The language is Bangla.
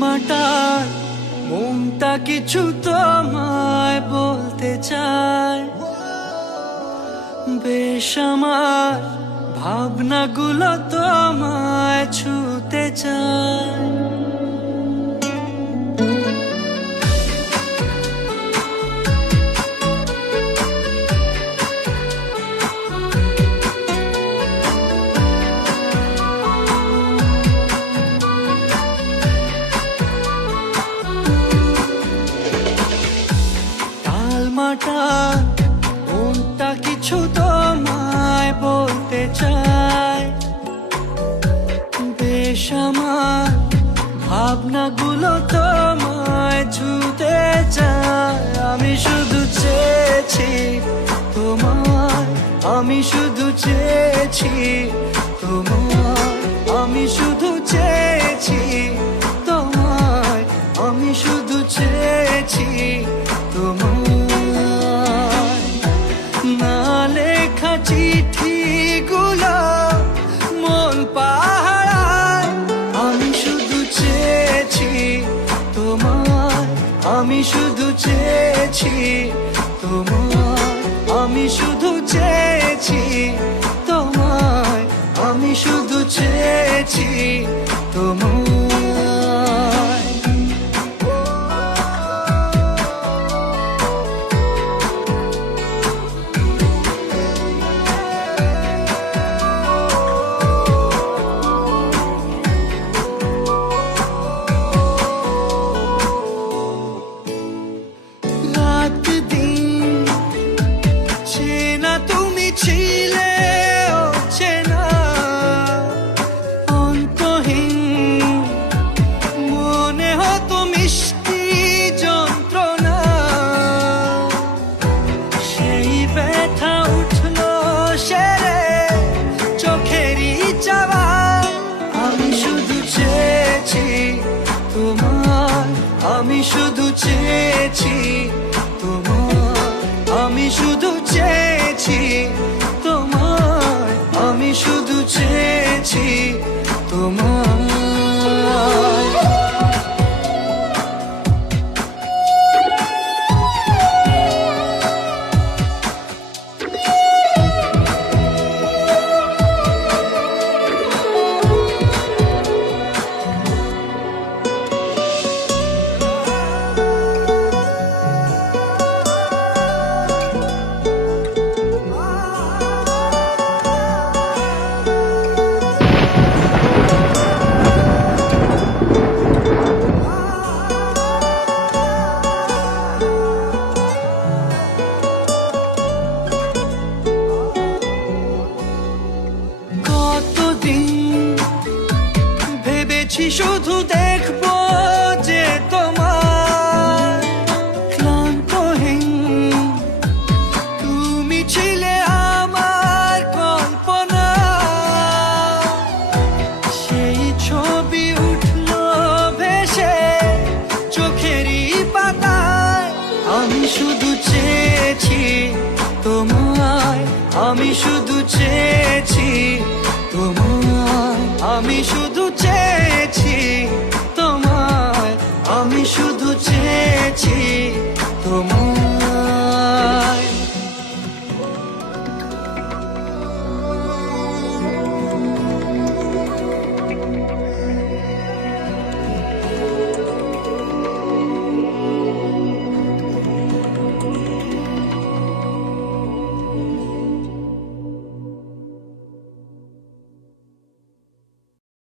মাটার মনটা কিছু তোমায় বলতে চায়, বেশ আমার ভাবনাগুলো তোমায় ছুতে চায়। মাটার মনটা কিছু তোমায় বলতে চায়, বেশ আমার ভাবনাগুলো তোমায় ছুতে চায়। আমি শুধু চেয়েছি তোমায়, আমি শুধু চেয়েছি তোমায়, আমি শুধু চেয়েছি তোমায়, আমি শুধু চেয়েছি তোমায়। চিঠিগুলো মন পাহারায়, আমি শুধু চেয়েছি তোমায়, আমি শুধু চেয়েছি তোমায়, আমি শুধু চেয়েছি তোমায়, আমি শুধু চেয়েছি তোমায়। ছিলে অচেনা অন্তহীন, মনে হতো মিষ্টি যন্ত্রণা, সেই ব্যথা উঠলো সেরে চোখেরই চাওয়া। আমি শুধু চেয়েছি তোমার, আমি শুধু চেয়েছি তোমার, আমি শুধু চেয়েছি তোমায়, আমি শুধু চেয়েছি তোমায়। ভেবেছি শুধু দেখবো